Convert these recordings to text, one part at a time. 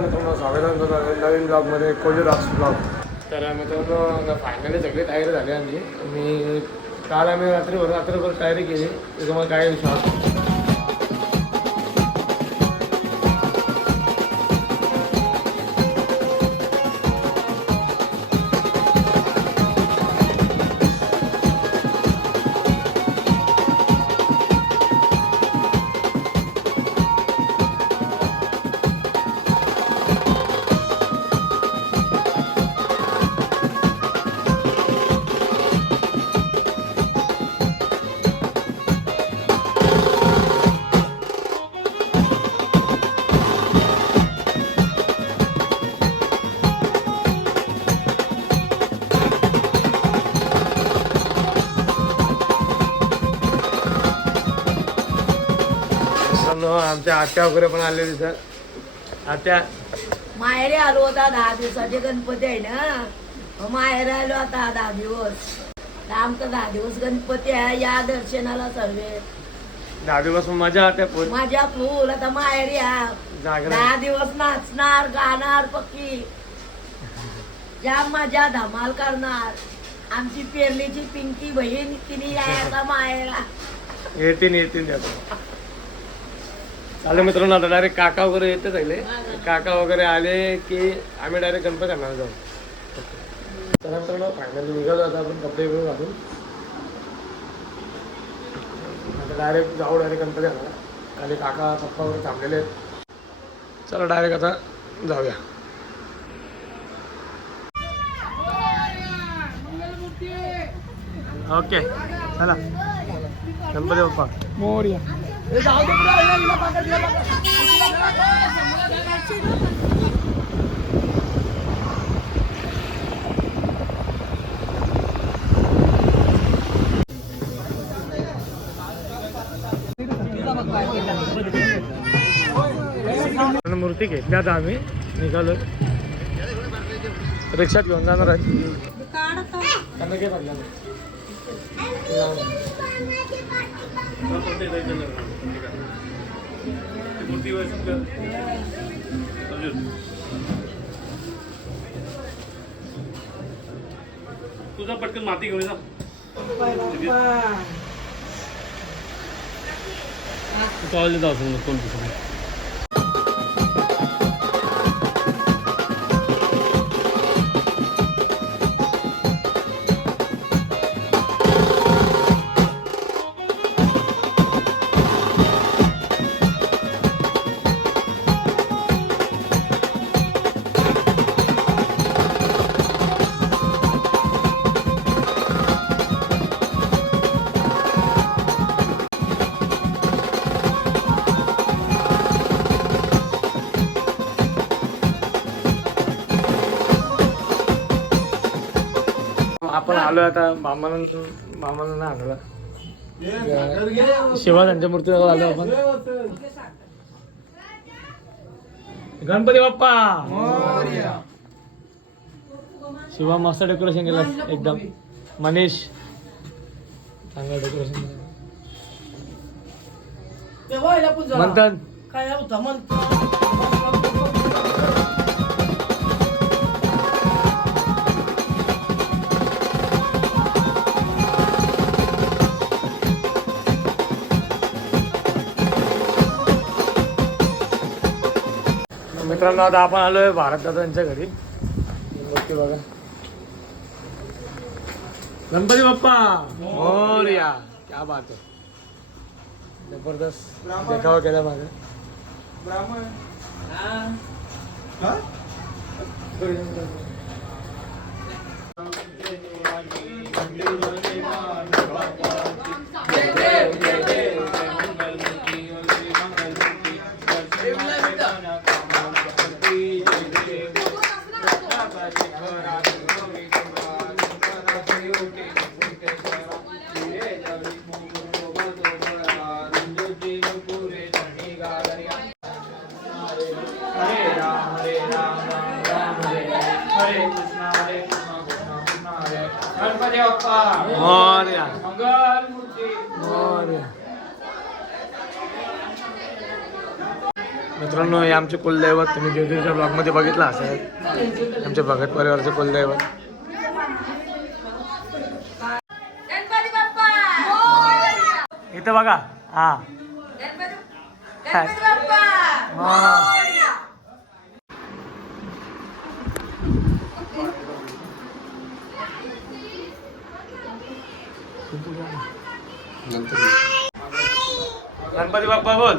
मित्रांनो स्वागत नवीन ब्लॉगमध्ये कोल्ड रॉक्स ब्लॉग. तर मित्रांनो फायनली सगळी तयारी झाली आमची. मी काल आम्ही रात्री रात्रभर तयारी केली. तुम्हाला काय विश्वास? आमच्या आत्या वगैरे पण आलेली सर आत्या. माहेरी आलो होता दहा दिवसाचे गणपती आहे ना. माहेर आलो आता दहा दिवस. आमचं दहा दिवस गणपती आहे या दर्शनाला सर्वे. दहा दिवस मजा आत्या पोट माझ्या फुल. आता माहेरी या. दहा दिवस नाचणार गाणार पक्की. जाम मजा धमाल करणार. आमची पेरलीची पिंकी बहीण तिने यायचा माहेरा येतील येतील चालेल मित्रांनो आता डायरेक्ट काका वगैरे येते सगळे काका वगैरे आले की आम्ही डायरेक्ट गणपती आणायला जाऊ. तर मित्रांनो फायनली निघालो. आता आपण कपडे वगैरे घालून. आता डायरेक्ट जाऊ डायरेक्ट गणपती आणायला. आणि काका पप्पा वगैरे थांबलेले आहेत. चला डायरेक्ट आता जाऊया. ओके चला. गणपती बाप्पा. मोर्या. मूर्ती घेतली आता आम्ही निघालो रिक्षात घेऊन जाणार आहे पडलं तुझा पटकन माती घेऊन जा. कॉलेज जाऊ कोण तुझं आलो आता मामाला मामाला ना आणला शिवा त्यांच्या मूर्ती आलो आपण. गणपती बाप्पा! शिवा मस्त डेकोरेशन केलं एकदम. मनीष. चांगलं डेकोरेशन म्हणतात काय होतं मग मित्रांनो आता आपण आलोय भारत दादांच्या घरी. मूर्ती बघा. गणपती बाप्पा मोरया. क्या बात आहे जबरदस्त. देखावा केला माझा. मोरया मित्रांनो हे आमचे कुलदैवत तुम्ही जेजुरीच्या ब्लॉगमध्ये बघितलं असेल आमचे भगत परिवारचे कुलदैवत. गणपती बाप्पा! इथं बघा हा. गणपती गणपती बाप्पा! गणपती बाप्पा बोल.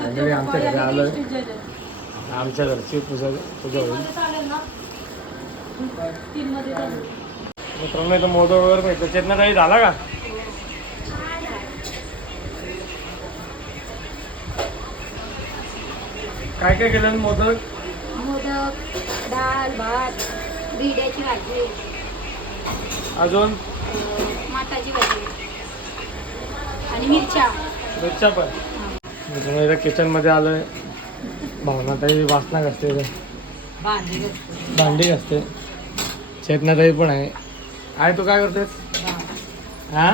फायनली आमच्या घरी आलोय. आमच्या घरची पूजा पूजा होईल. मित्रांनो इथं मोदक वगैरे मिळतं चेतना काही झाला का? काय काय केलं मोदक? मोदक डाळ भात बिड्याची भाजी अजून? अं, माठाची भाजी आणि मिरच्या. मिरच्या पण. इथं किचनमध्ये आलोय. भावनाताई वासना घासते. भांडी घासते. चेतनाताई पण आहे. आहे तू काय करतेस? हा?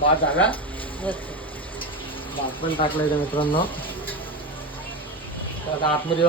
भात. झाला? भात पण टाकलं इथं मित्रांनो. तर आता आतमध्ये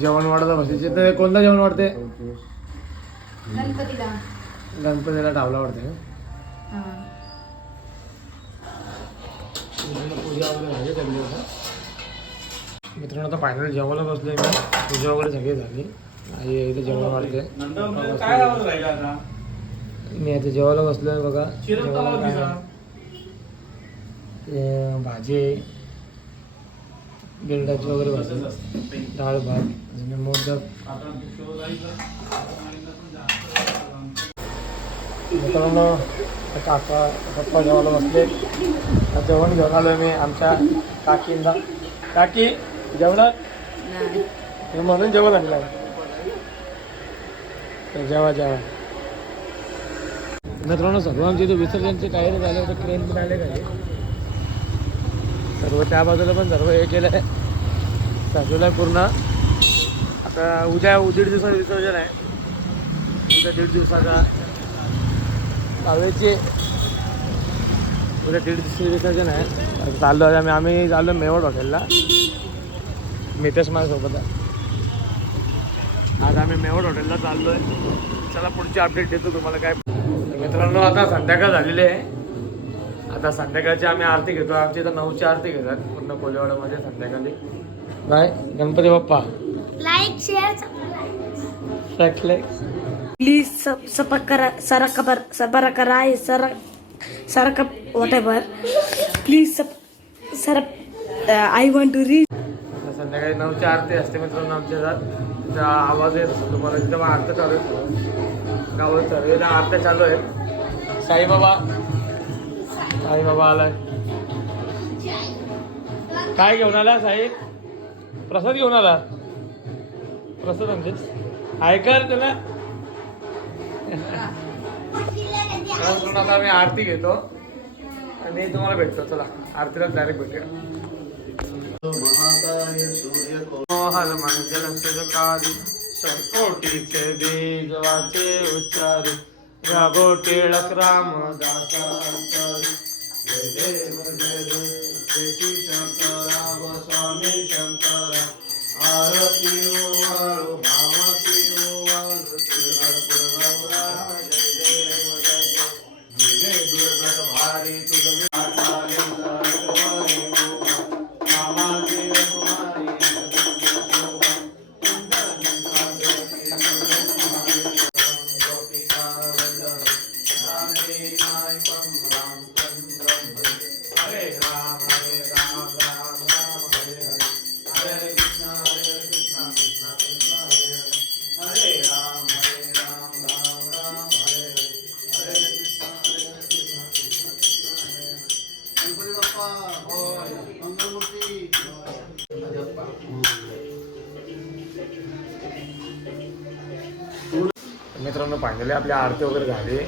जेवण वाढत बसते चेतना कोणतं जेवण वाढते? गणपतीला. गणपतीला टावला वाढते? हा. मित्रांनो आता फायनल जेवायला बसलोय मी. पूजा वगैरे सगळी झाली. आई इथे जेवण वाढते. मी आता जेवायला बसलोय बघा. भाजी आहे बिरडाची वगैरे भाजी डाळ भात आणि मोदक. मित्रांनो काका पप्पा जेवायला बसले. जेवण घेऊन आलोय मी आमच्या काकींना. काकी जेवणात हे म्हणून जेवण आणलं जेवा जेवा. मित्रांनो सर्व आमच्या इथे विसर्जनचे तयारी झाले होते क्रेन पण आले खाली सर्व त्या बाजूला पण सर्व हे केलं आहे साजूला पूर्ण. आता उद्या दीड दिवसाचं विसर्जन आहे. उद्या दीड दिवसाचा कावेचे उद्या दीड दिवसाचं विसर्जन आहे. आता चाललो आहे. आम्ही आम्ही चाललो मेवड हॉटेलला. मितेश माझ्यासोबत आहे. आज आम्ही मेवड हॉटेलला चाललो आहे. चला पुढची अपडेट देतो तुम्हाला काय. मित्रांनो आता संध्याकाळ झालेली आहे. आता संध्याकाळची आम्ही आरती घेतो. आमची इथं नऊची आरती घेतात. पूर्ण कोलेवाडामध्ये संध्याकाळी. Bye Ganpati Bappa. Like share please subscribe करा सरक बर सबर कराय सर सरक whatever. Please subscribe I want to read आता संध्याकाळी नऊची आरती असते मित्रांनो आमच्या घरात. तिचा आवाज येत तुम्हाला मग आरत्या चालू आहे. गावात चालू आहे आरत्या चालू आहे साईबाबा. साईबाबा आलाय. काय घेऊन आला साई? प्रसाद घेऊन आला. प्रसाद म्हणजे? ऐकर त्याला? आता आम्ही आरती घेतो. आणि तुम्हाला भेटतो. चला आरतीला डायरेक्ट भेटूया. मोहल मंगल सुरकारी शंकोटीचे बीज वाचे उच्चारी. रागो टिळक रामदासा अंतरी जय देव मित्रांनो फायनली आपली आरती वगैरे झाली.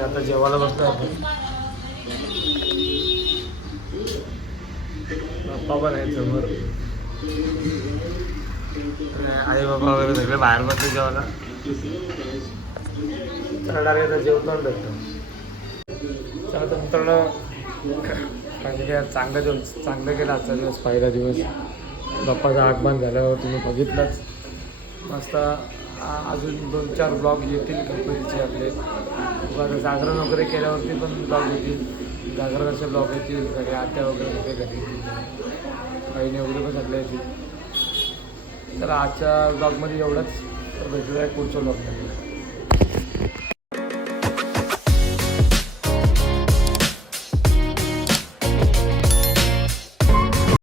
आता जेवायला बसतो आपण. बाप्पा पण आहे समोर. आई बाबा वगैरे सगळे बाहेर बसले जेवायला. चला डायरेक्ट जेवतो भेटतो. चला तर मित्रांनो म्हणजे काय चांगलं दिवस चांगलं गेलं आजचा दिवस पहिला दिवस. बाप्पाचं आगमन झाल्यावर तुम्ही बघितलंच. मस्त अजून दोन चार ब्लॉग येतील गणपतीचे आपले? बघा जागरण वगैरे केल्यावरती पण ब्लॉग येतील. जागरणाचे ब्लॉग येतील सगळे आत्या वगैरे कुठे घरी येतील. बहिणी वगैरे पण सगळे येतील. तर आजच्या ब्लॉगमध्ये एवढंच. तर भेटूया पुढच्या ब्लॉगमध्ये.